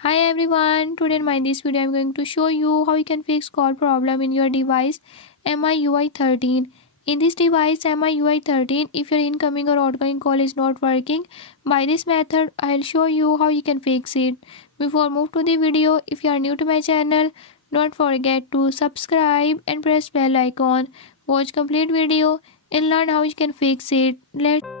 Hi everyone, today in this video I'm going to show you how you can fix call problem in your device MIUI 13. In this device MIUI 13, if your incoming or outgoing call is not working, by this method I'll show you how you can fix it. Before move to the video, if you are new to my channel, don't forget to subscribe and press bell icon. Watch complete video and learn how you can fix it. Let's